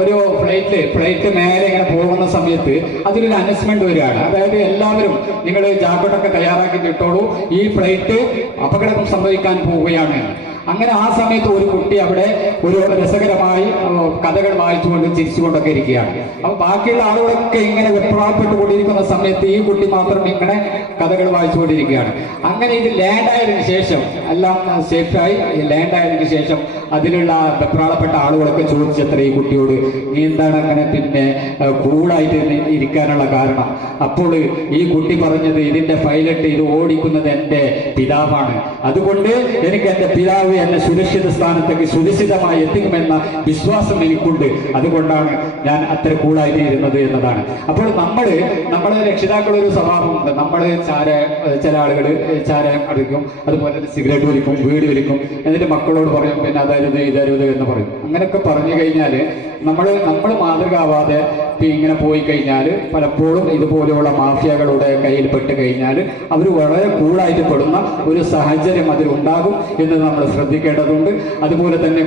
ഒരു ഫ്ലൈറ്റ് നേരെ ഇങ്ങനെ പോകുന്ന സമയത്ത് അതിലൊരു അനൗൺസ്മെന്റ് വരികയാണ്. അതായത് എല്ലാവരും നിങ്ങൾ ജാക്കറ്റൊക്കെ തയ്യാറാക്കി ഇട്ടോളൂ, ഈ ഫ്ലൈറ്റ് അപകടം സംഭവിക്കാൻ പോവുകയാണ്. അങ്ങനെ ആ സമയത്ത് ഒരു കുട്ടി അവിടെ ഒരു രസകരമായി കഥകൾ വായിച്ചുകൊണ്ട് ചിരിച്ചുകൊണ്ടൊക്കെ ഇരിക്കുകയാണ്. അപ്പൊ ബാക്കിയുള്ള ആളുകളൊക്കെ ഇങ്ങനെ വെപ്രാളപ്പെട്ടുകൊണ്ടിരിക്കുന്ന സമയത്ത് ഈ കുട്ടി മാത്രം ഇങ്ങനെ കഥകൾ വായിച്ചുകൊണ്ടിരിക്കുകയാണ്. അങ്ങനെ ഇത് ലാൻഡായതിനു ശേഷം, എല്ലാം സേഫായി ലാൻഡായതിനു ശേഷം അതിലുള്ള വെപ്രാളപ്പെട്ട ആളുകളൊക്കെ ചോദിച്ചത്ര ഈ കുട്ടിയോട്, നീ എന്താണ് അങ്ങനെ പിന്നെ കൂളായിട്ട് ഇരിക്കാനുള്ള കാരണം? അപ്പോൾ ഈ കുട്ടി പറഞ്ഞത്, ഇതിന്റെ പൈലറ്റ്, ഇത് ഓടിക്കുന്നത് എൻ്റെ പിതാവാണ്, അതുകൊണ്ട് എനിക്ക് എൻ്റെ പിതാവ് എന്നെ സുരക്ഷിത സ്ഥാനത്തേക്ക് സുരക്ഷിതമായി എത്തിക്കുമെന്ന വിശ്വാസം എനിക്കുണ്ട്, അതുകൊണ്ടാണ് ഞാൻ അത്ര കൂളായിട്ട് ഇരുന്നത് എന്നതാണ്. അപ്പോൾ നമ്മളെ രക്ഷിതാക്കളൊരു സ്വഭാവമുണ്ട്. നമ്മൾ ചില ആളുകൾ ചാരം അടിക്കും, അതുപോലെ സിഗരറ്റ് വലിക്കും, വീട് വലിക്കും, എന്നിട്ട് മക്കളോട് പറയും പിന്നെ അതരുത് ഇതരുത് എന്ന് പറയും. അങ്ങനെയൊക്കെ പറഞ്ഞു കഴിഞ്ഞാൽ നമ്മൾ മാതൃകാവാതെ ഇങ്ങനെ പോയി കഴിഞ്ഞാൽ പലപ്പോഴും ഇതുപോലെയുള്ള മാഫിയകളുടെ കയ്യിൽ പെട്ട് കഴിഞ്ഞാൽ അവർ വളരെ കൂളായിട്ട് പെടുന്ന ഒരു സാഹചര്യം അതിലുണ്ടാകും എന്ന് നമ്മൾ ശ്രദ്ധിക്കേണ്ടതുണ്ട്. അതുപോലെ തന്നെ